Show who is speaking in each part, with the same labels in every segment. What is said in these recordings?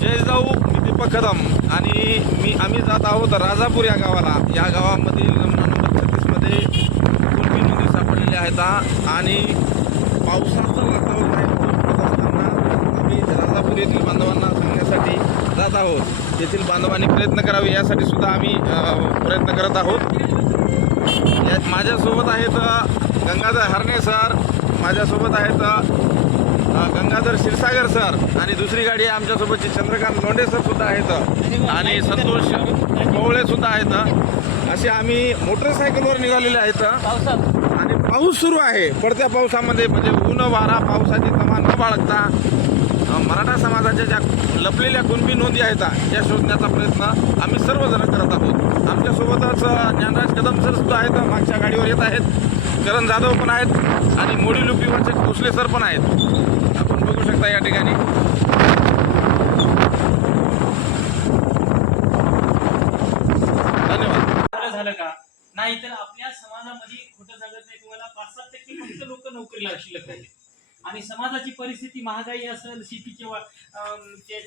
Speaker 1: जय जाऊ मी दीपक कदम. आणि मी आम्ही जात आहोत राजापूर या गावाला. या गावामधील नंबर छत्तीसमध्ये कुणबी नदी सापडलेल्या आहेत आणि पावसाचं वातावरण आहे असताना आम्ही राजापूर येथील बांधवांना सांगण्यासाठी जात आहोत. येथील बांधवांनी प्रयत्न करावे यासाठी सुद्धा आम्ही प्रयत्न करत आहोत. यात माझ्यासोबत आहेत गंगाधर हरणे सर. माझ्यासोबत आहेत गंगाधर क्षीरसागर सर आणि दुसरी गाडी आमच्यासोबतची. चंद्रकांत लोंढे सर सुद्धा आहेत. आणि संतोष कोवळे सुद्धा आहेत. असे आम्ही मोटरसायकलवर निघालेले आहेत. आणि पाऊस सुरू आहे. पडत्या पावसामध्ये म्हणजे ऊन वारा पावसाची कमान न बाळगता मराठा समाजाच्या ज्या लपलेल्या कुणबी नोंदी आहेत त्या शोधण्याचा प्रयत्न आम्ही सर्वजण करत आहोत. आमच्यासोबतच ज्ञानराज कदम सर सुद्धा आहेत मागच्या गाडीवर येत आहेत. करण जाधव पण आहेत आणि मोडी लुपीवरचे भोसले सर पण आहेत. आपण बघू शकता या ठिकाणी. धन्यवाद.
Speaker 2: झालं का? नाही तर आपल्या समाजामध्ये खोटं सांगत नाही. तुम्हाला पाच सात टक्के फक्त लोक नोकरीला शिल्लक राहिले. आणि समाजाची परिस्थिती महागाई असेल शेतीचे जे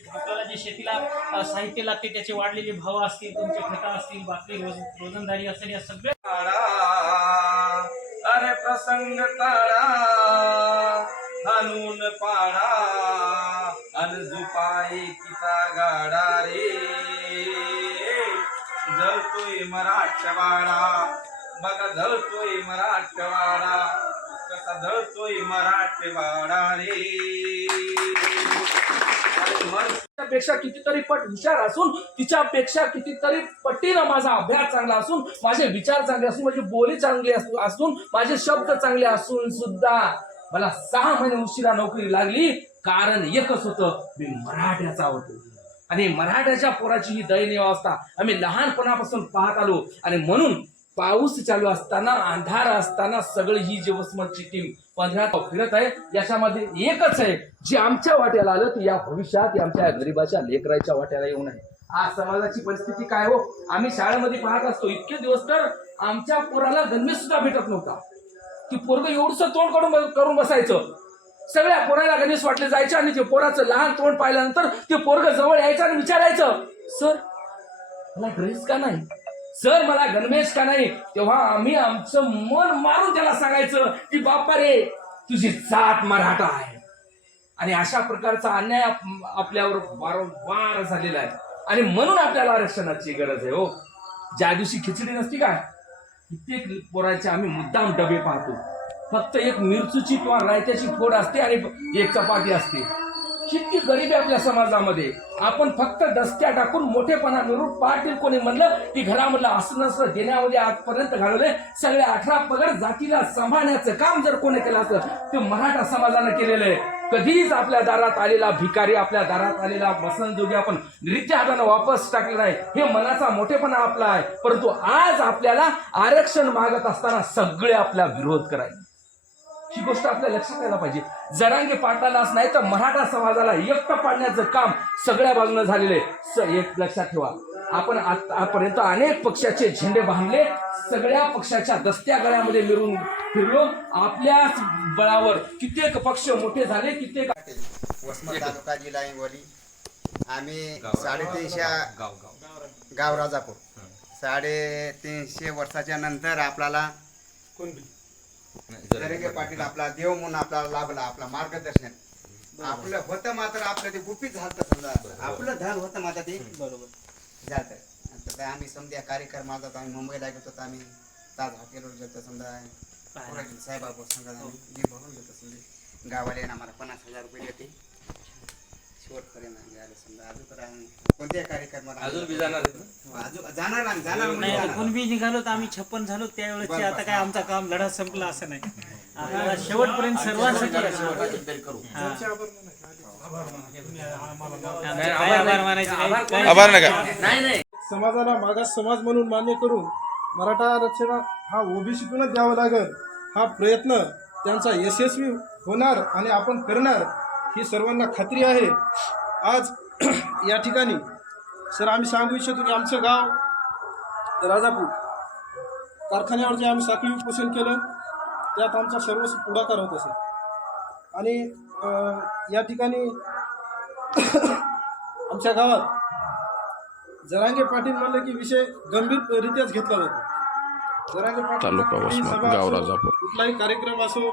Speaker 2: जे शेतीला अं, साहित्य लागते त्याचे वाढलेले भाव असतील तुमचे खता असतील बाकी रोज रोजंदारी असेल या सगळ्या
Speaker 1: अरे प्रसंग काळा हाणून पाडा अन झुपाई गाडा रे. जळतोय मराठवाडा बघा जळतोय मराठवाडा. कसा मराठवाडा
Speaker 3: पेक्षा कितीतरी पट हुशार असून तिच्यापेक्षा कितीतरी पटीनं माझा अभ्यास चांगला असून माझे विचार चांगले असून माझी बोली चांगली असून माझे शब्द चांगले असून सुद्धा मला सहा महिने उशिरा नोकरी लागली. कारण एकच होतं मी मराठ्याचा होतो. आणि मराठ्याच्या पोराची ही दयनीय अवस्था आम्ही लहानपणापासून पाहत आलो. आणि म्हणून पाऊस चालू असताना अंधार असताना सगळी ही जी टीम पंधरा फिरत आहे. याच्यामध्ये एकच आहे जे आमच्या वाट्याला आलं ते या भविष्यात आमच्या गरीबाच्या लेकराच्या वाट्याला येऊ नये आज समाजाची परिस्थिती काय हो? आम्ही शाळेमध्ये पाहत असतो इतके दिवस तर आमच्या पोराला गणवेश सुद्धा भेटत नव्हता. की पोरग एवढस तोंड करून करून बसायचं. सगळ्या पोराला गणेश वाटले जायचे आणि ते पोराचं लहान तोंड पाहिल्यानंतर ते पोरग जवळ यायचं आणि विचारायचं सर मला ड्रेस का नाही? जर मला गणवेश का नाही तेव्हा आम्ही आमचं मन मारून त्याला सांगायचं की बापा रे तुझी जात मराठा आहे. आणि अशा प्रकारचा अन्याय आपल्यावर वारंवार झालेला आहे. आणि म्हणून आपल्याला आरक्षणाची गरज आहे हो. ज्या दिवशी खिचडी नसती काय कित्येक पोराचे आम्ही मुद्दाम डबे पाहतो. फक्त एक मिरचूची किंवा रायत्याची फोड असते आणि एक चपाती असते. किती गरिबी आपल्या समाजामध्ये. आपण फक्त डस्क्या टाकून मोठेपणा मिळून पाटील कोणी म्हणलं की घरामधलं असं नसलं देण्यामध्ये आजपर्यंत घालवले सगळ्या अठरा पगड जातीला सांभाळण्याचं काम जर कोणी केलं असतं ते मराठा समाजानं केलेलं आहे. कधीच आपल्या दारात आलेला भिकारी आपल्या दारात आलेला बसनजोगी आपण रित्या वापस टाकले नाही. हे मनाचा मोठेपणा आपला आहे. परंतु आज आपल्याला आरक्षण मागत असताना सगळे आपला विरोध करायचे. ही गोष्ट आपल्या लक्षात यायला पाहिजे. जरांगे पाटलाच नाही तर मराठा समाजाला एकटं पाडण्याचं काम सगळ्या बाजूनं झालेलं आहे. स- एक लक्षात ठेवा. आपण आतापर्यंत अनेक पक्षाचे झेंडे बांधले सगळ्या पक्षाच्या दस्त्या गळ्यामध्ये मिरून फिरलो. आपल्याच बळावर कित्येक पक्ष मोठे झाले कित्येक
Speaker 4: तालुका जिल्हा हिंगोली आम्ही साडेतीनशे गाव राजापूर. साडेतीनशे वर्षाच्या नंतर आपल्याला जरंगे पाटील आपला देव म्हणून आपल्याला लाभला आपला मार्गदर्शन. आपलं होतं मात्र आपलं ते गुपित झालं समजा. आपलं धन होतं मात्र ते. बरोबर. झालं. आता ते आम्ही समजा कार्यक्रमात आता आम्ही मुंबईला गेलो तर आम्ही ताज हॉटेलवर गेलो समजा. साहेबाबा सांगा आम्ही जी भरून घेतो समजा. गावाला येणं आम्हाला पन्नास हजार रुपये देते शेवटपर्यंत आम्ही आलो समजा. अजून तर आम्ही कोणत्याही कार्यक्रमात
Speaker 1: अजून बी जाणार आहेत ना?
Speaker 4: अजून जाणार आम्ही जाणार म्हणजे
Speaker 2: नाही
Speaker 4: जाणार.
Speaker 2: कोण बी निघालो तर आम्ही छप्पन झालो त्यावेळेस
Speaker 4: बरं,
Speaker 2: आता
Speaker 4: बरं.
Speaker 2: काय आमचा काम लढा संपला असं नाही. आपल्याला शेवटपर्यंत सर्वांसाठी हा. आभार मानायचे
Speaker 1: नका.
Speaker 5: समाजाला मागास समाज म्हणून मान्य करून मराठा आरक्षण हा ओबीसीतूनच द्यावा लागेल हा प्रयत्न त्यांचा यशस्वी होणार आणि आपण करणार. ही सर्वांना खात्री आहे. आज या ठिकाणी सर आम्ही सांगू इच्छितो की आमचं गाव राजापूर कारखान्यावर जे आम्ही साखळी उपोषण केलं. त्यात आमचा सर्वस्व पुढाकार होत असे आणि या ठिकाणी आमच्या गावात जरांगे पाटील म्हणलं की विषय गंभीररित्याच घेतला जातो. जरांगे पाटील. कुठलाही कार्यक्रम असो